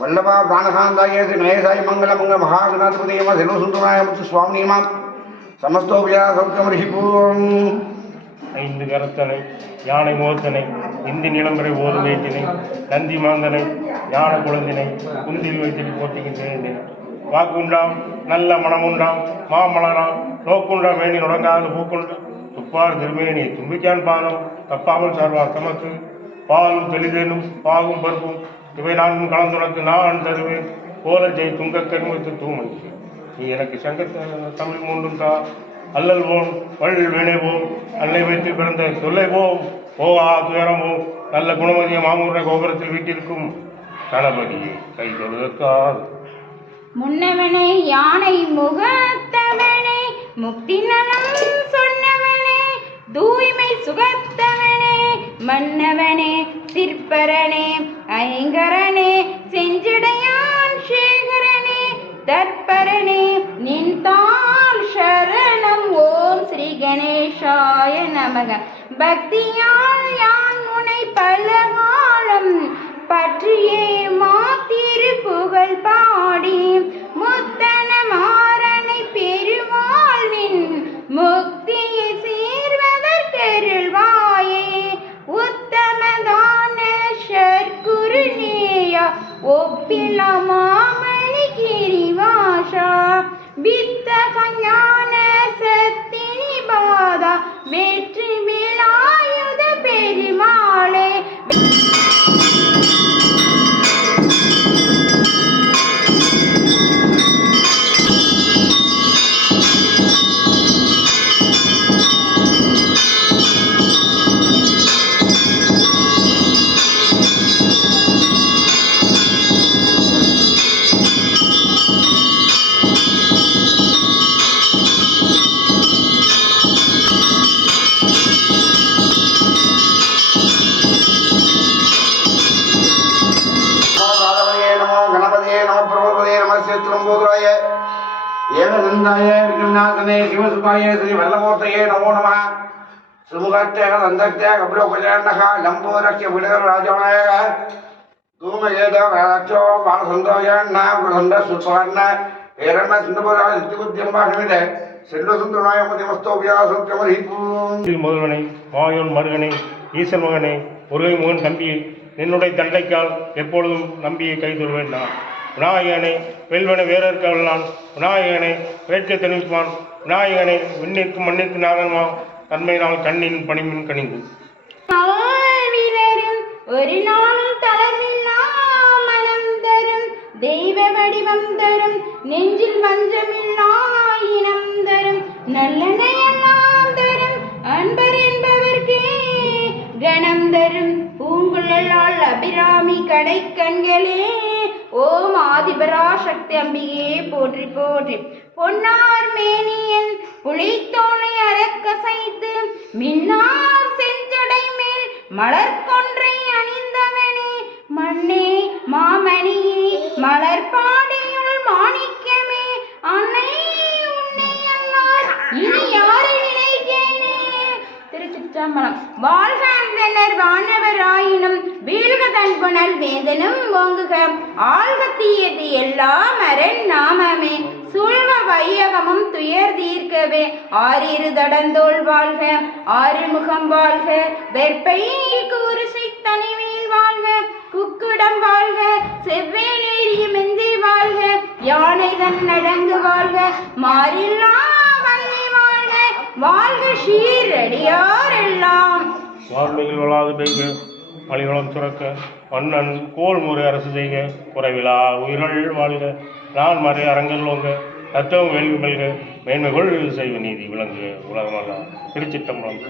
वल्लभा प्राणशांताय श्री गणेशाय मंगल मंगल महागणाधिपति नमः सर्वसुंदराय स्वामी नमः समस्तोपचार सौख्यम ऋषिपूर्वम ஐந்து கரத்தனை யானை முகத்தனை இந்தி நிலம்பரை ஓதுவேட்டினை நந்தி மாந்தனை ஞான குழந்தினை குந்தில் வைத்து போட்டுகின்றேன். வாக்குண்டாம் நல்ல மனமுண்டாம் மாமலராம் நோக்குண்டாம் வேண்டி நுடங்காத பூக்கொண்டு துப்பார் திருமேனி தும்பிக்கான் பாலம் தப்பாமல் சார்வார் தமக்கு பாலும் தெளிதேனும் பாகும் பருப்பும் இவை நான்கும் கலந்துனக்கு நான் தருவேன் கோலல் ஜெய் துங்க கருமத்து தூமணி நீ எனக்கு சங்க தமிழ் மூன்றும் தா அல்லல் போம் வள் வினைவோம் அல்லை வைத்து பிறந்த சொல்லை போம் போவா துயரமோ நல்ல குணமதிய மாமூர கோபுரத்தில் வீட்டிற்கும் கணபதியை கை தொழுதற்காது முன்னவனே யானை முகத்தவனே முக்தி நலம் சொன்னவனே தூய்மை சுகத்தவனே மன்னவனே சிற்பரனே ஐங்கரனே செஞ்சிடையான் சேகரனே தற்பரனே நின்றால் சரணம். ஓம் ஸ்ரீ கணேசாய நமக. பக்தியால் யான் முனை பலகாலம் பற்றியே மாத்திரு புகழ் பாடி முத்தன மாறனை பெருமாள்வின் முக்தியை சேர்வதற்கருள்வாயே. உத்தமதான சர்க்குருநேயா ஒப்பில மாமணி கிரிவாசா வித்தக ஞான சத்தினி பாதா வெற்றி மேலாயுத பெருமாளே. शिवसुताय श्री वल्लभमूर्तये नमो नमः. सुमुखत्याग नन्दत्याग कपिलोपजयन्नः लम्बोदस्य विडगराजनायः धूमयेद राक्षो बालसन्दोयन्नः प्रसन्दसुत्वर्ण हेरण्य सिन्धुपुराज सिद्धिबुद्धियम्बाषमिदे செல்வசுந்தரனாய முதல்வனை மாயோன் மருகனை ஈசன் மகனே ஒருகை முகன் தம்பியை என்னுடைய தண்டைக்கால் எப்பொழுதும் நம்பியை கைதொழுவேன் நான். விநாயகனை வெல்வன வேறற்கவல்லான் விநாயகனை வேட்கை தெரிவிப்பான் விநாயகனை விண்ணிற்கும் மண்ணிற்கு நாகன்மா தன்மையினால் கண்ணின் பணிமின் கணிந்து ஒரு நாளும் தளர்வில்லா மனம் தரும் தெய்வ வடிவம் தரும் நெஞ்சில் வஞ்சமில்லா இனம் தரும் நல்லெண்ணெல்லாம் தரும் அன்பர் என்பவர்க்கே கணம் தரும் பூங்குழலால் அபிராமி கடை கண்களே. ஓம் ஆதிபரா சக்தி அம்பிகையே போற்றி போற்றி. பொன்னார் மேனியன் புலித்தோலை அறக்கசைத்து மின்னார் செஞ்சடை மேல் மலர்கொன்றை அணிந்தவனே மண்ணே மாமணியே மலர்பாடியுள் மாணிக்கமே அன்னை உன்னை அல்லால் இனி யாரை நினைக்கேனே. திருச்சிற்றம்பலம். வாழ்க அந்தனர் வானவராயினும் வீழ்க தன் புனல் வேந்தனும் ஓங்குக ஆழ்க தீயது எல்லாம் அரண் நாமமே சூழ்க வையகமும் துயர் தீர்க்கவே ஆறிரு தடந்தோள் வாழ்க ஆறுமுகம் வாழ்க வெற்பை கூறுசை தனிமேல் வாழ்க குக்குடம் வாழ்க செவ்வே நேரிய மெந்தை வாழ்க யானை தன் நடங்கு வாழ்க மாறில்லா வந்தை வாழ்க வாழ்க ஷீரடியார் எல்லாம். வார்மையில் வளாது பெய்க மலிவளம் சுரக்க மன்னன் கோல் முறை அரசு செய்க குறைவிலா உயிர்கள் வாழ்க நான் மறை அரங்கல் ஓங்க தத்துவம் வேள்வி மல்க மேன்மைகள் செய்வ நீதி விளங்குக உலகமல்ல. திருச்சிற்றம்பலம்.